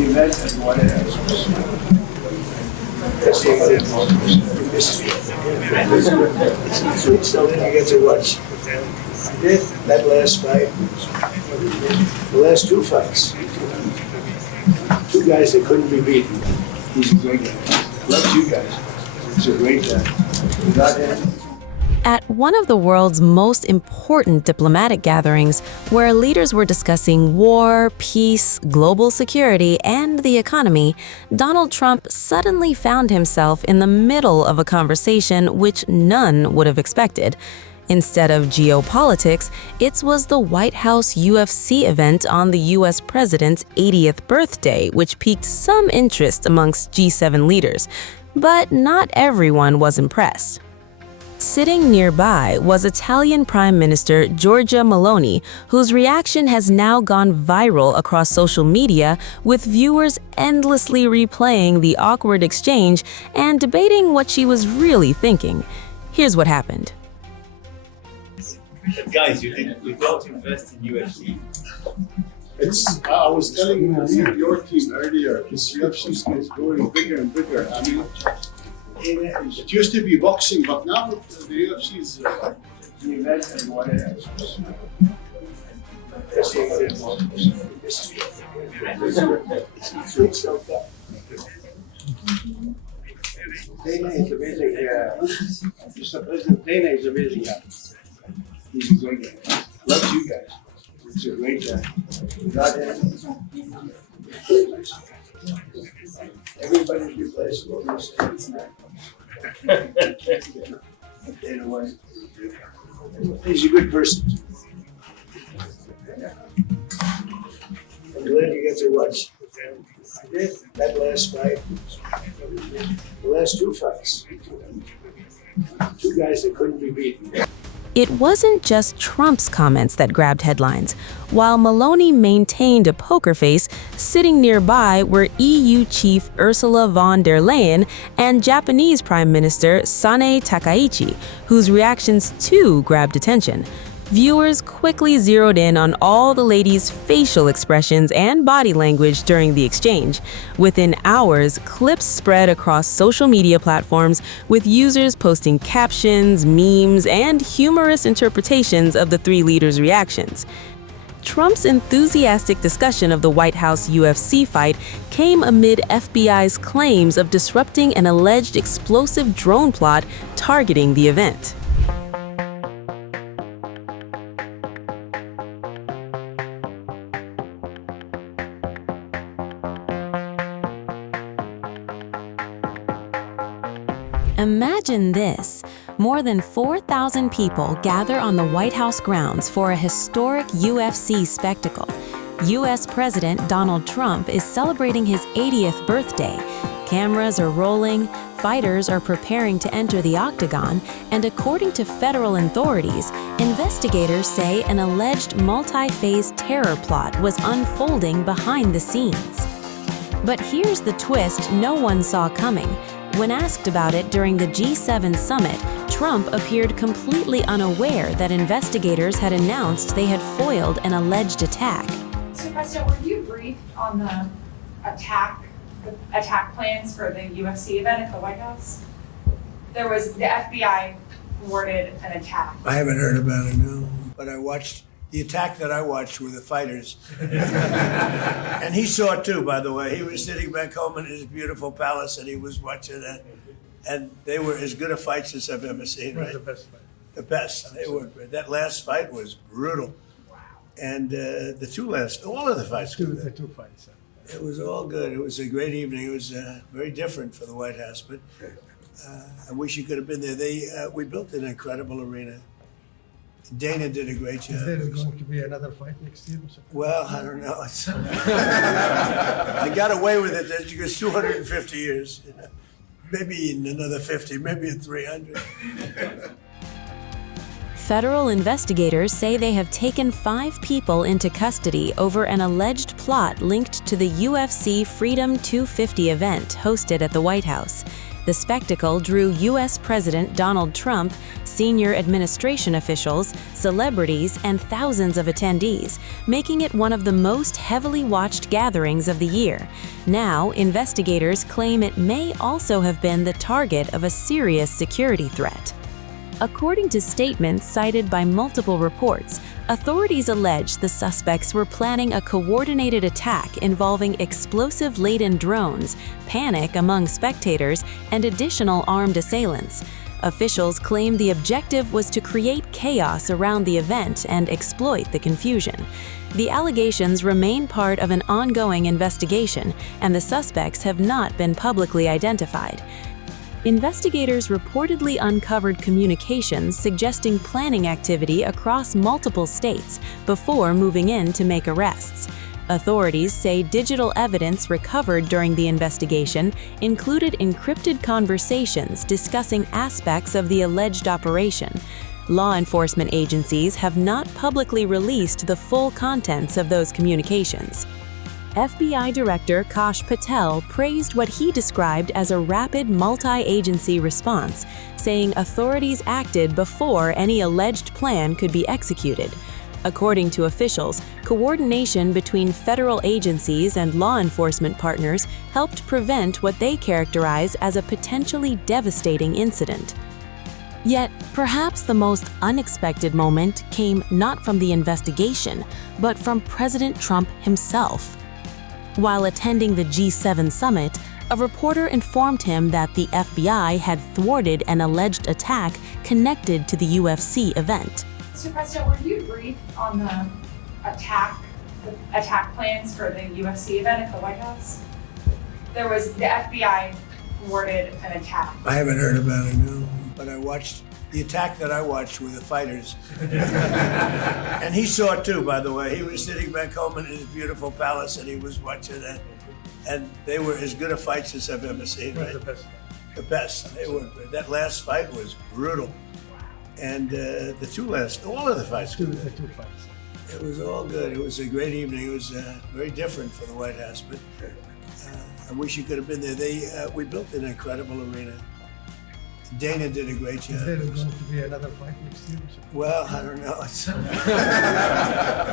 The event at the White House was so then you get to watch. I did that last fight. The last two fights. Two guys that couldn't be beaten. He's a great guy. Loves you guys. He's a great guy. Without him. At one of the world's most important diplomatic gatherings, where leaders were discussing war, peace, global security, and the economy, Donald Trump suddenly found himself in the middle of a conversation which none would have expected. Instead of geopolitics, it was the White House UFC event on the U.S. president's 80th birthday, which piqued some interest amongst G7 leaders. But not everyone was impressed. Sitting nearby was Italian Prime Minister Giorgia Meloni, whose reaction has now gone viral across social media, with viewers endlessly replaying the awkward exchange and debating what she was really thinking. Here's what happened. Guys, you don't invest in UFC. I was telling your team earlier, this UFC is going bigger and bigger. I mean, it used to be boxing, but now the UFC is. The event at the White House was Dana is amazing. Mr. President, Dana is amazing. He's a great guy. Loves you guys. He's a great guy. Without him, everybody's replaceable. Dana White. He's a good person. I'm glad you get to watch. I did that last fight. The last two fights. Two guys that couldn't be beaten. It wasn't just Trump's comments that grabbed headlines. While Meloni maintained a poker face, sitting nearby were EU Chief Ursula von der Leyen and Japanese Prime Minister Sanae Takaichi, whose reactions too grabbed attention. Viewers quickly zeroed in on all the ladies' facial expressions and body language during the exchange. Within hours, clips spread across social media platforms, with users posting captions, memes, and humorous interpretations of the three leaders' reactions. Trump's enthusiastic discussion of the White House UFC fight came amid FBI's claims of disrupting an alleged explosive drone plot targeting the event. Imagine this. More than 4,000 people gather on the White House grounds for a historic UFC spectacle. U.S. President Donald Trump is celebrating his 80th birthday. Cameras are rolling, fighters are preparing to enter the octagon, and according to federal authorities, investigators say an alleged multi-phase terror plot was unfolding behind the scenes. But here's the twist no one saw coming. When asked about it during the G7 summit, Trump appeared completely unaware that investigators had announced they had foiled an alleged attack. So, President, were you briefed on the attack plans for the UFC event at the White House? The FBI thwarted an attack. I haven't heard about it, no. But I watched the attack that I watched with the fighters. And he saw it too, by the way. He was sitting back home in his beautiful palace and he was watching it. And they were as good a fights as I've ever seen, right? The best fight. The best. They were. That last fight was brutal. And all of the fights were good. The two fights. It was all good. It was a great evening. It was very different for the White House, but I wish you could have been there. We built an incredible arena. Dana did a great job. Is there going to be another fight next year? Well, I don't know. I got away with it. That goes 250 years. You know? Maybe in another 50, maybe in 300. Federal investigators say they have taken 5 people into custody over an alleged plot linked to the UFC Freedom 250 event hosted at the White House. The spectacle drew U.S. President Donald Trump, senior administration officials, celebrities, and thousands of attendees, making it one of the most heavily watched gatherings of the year. Now, investigators claim it may also have been the target of a serious security threat. According to statements cited by multiple reports, authorities allege the suspects were planning a coordinated attack involving explosive-laden drones, panic among spectators, and additional armed assailants. Officials claim the objective was to create chaos around the event and exploit the confusion. The allegations remain part of an ongoing investigation, and the suspects have not been publicly identified. Investigators reportedly uncovered communications suggesting planning activity across multiple states before moving in to make arrests. Authorities say digital evidence recovered during the investigation included encrypted conversations discussing aspects of the alleged operation. Law enforcement agencies have not publicly released the full contents of those communications. FBI Director Kash Patel praised what he described as a rapid multi-agency response, saying authorities acted before any alleged plan could be executed. According to officials, coordination between federal agencies and law enforcement partners helped prevent what they characterize as a potentially devastating incident. Yet, perhaps the most unexpected moment came not from the investigation, but from President Trump himself. While attending the G7 summit, a reporter informed him that the FBI had thwarted an alleged attack connected to the UFC event. Mr. President, were you briefed on the attack plans for the UFC event at the White House? The FBI thwarted an attack. I haven't heard about it, no. But I watched, the attack that I watched were the fighters. And he saw it too, by the way. He was sitting back home in his beautiful palace and he was watching it. And they were as good a fights as I've ever seen, right? The best. They were. That last fight was brutal. And all of the fights were good. The two fights. It was all good. It was a great evening. It was very different for the White House, but I wish you could have been there. We built an incredible arena. Dana did a great job. Is there going to be another fight next year? Well, I don't know.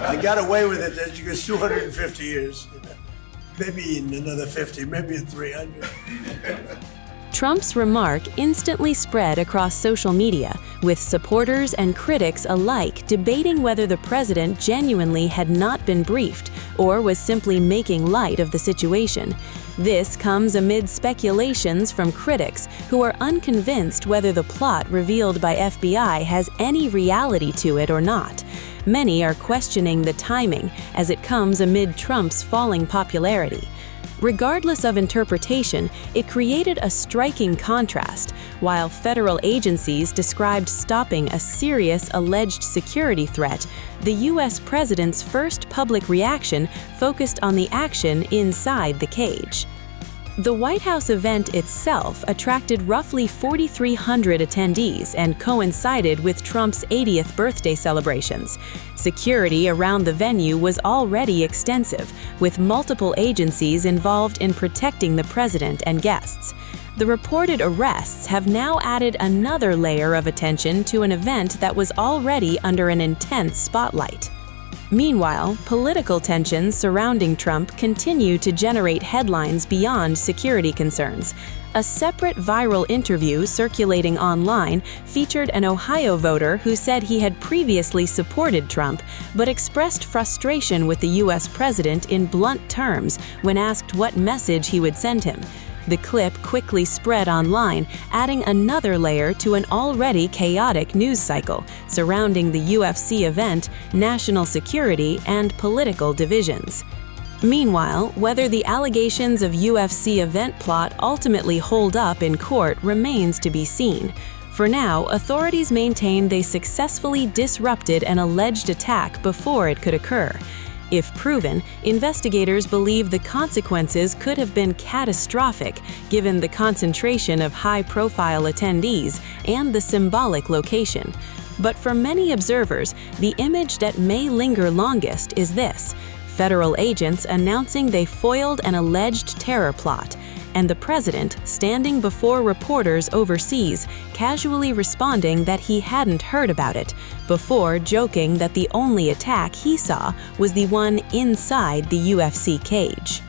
I got away with it. That goes 250 years. Maybe in another 50, maybe in 300. Trump's remark instantly spread across social media, with supporters and critics alike debating whether the president genuinely had not been briefed or was simply making light of the situation. This comes amid speculations from critics who are unconvinced whether the plot revealed by FBI has any reality to it or not. Many are questioning the timing, as it comes amid Trump's falling popularity. Regardless of interpretation, it created a striking contrast. While federal agencies described stopping a serious alleged security threat, the U.S. president's first public reaction focused on the action inside the cage. The White House event itself attracted roughly 4,300 attendees and coincided with Trump's 80th birthday celebrations. Security around the venue was already extensive, with multiple agencies involved in protecting the president and guests. The reported arrests have now added another layer of attention to an event that was already under an intense spotlight. Meanwhile, political tensions surrounding Trump continue to generate headlines beyond security concerns. A separate viral interview circulating online featured an Ohio voter who said he had previously supported Trump, but expressed frustration with the U.S. president in blunt terms when asked what message he would send him. The clip quickly spread online, adding another layer to an already chaotic news cycle surrounding the UFC event, national security, and political divisions. Meanwhile, whether the allegations of UFC event plot ultimately hold up in court remains to be seen. For now, authorities maintain they successfully disrupted an alleged attack before it could occur. If proven, investigators believe the consequences could have been catastrophic given the concentration of high-profile attendees and the symbolic location. But for many observers, the image that may linger longest is this: federal agents announcing they foiled an alleged terror plot, and the president standing before reporters overseas, casually responding that he hadn't heard about it, before joking that the only attack he saw was the one inside the UFC cage.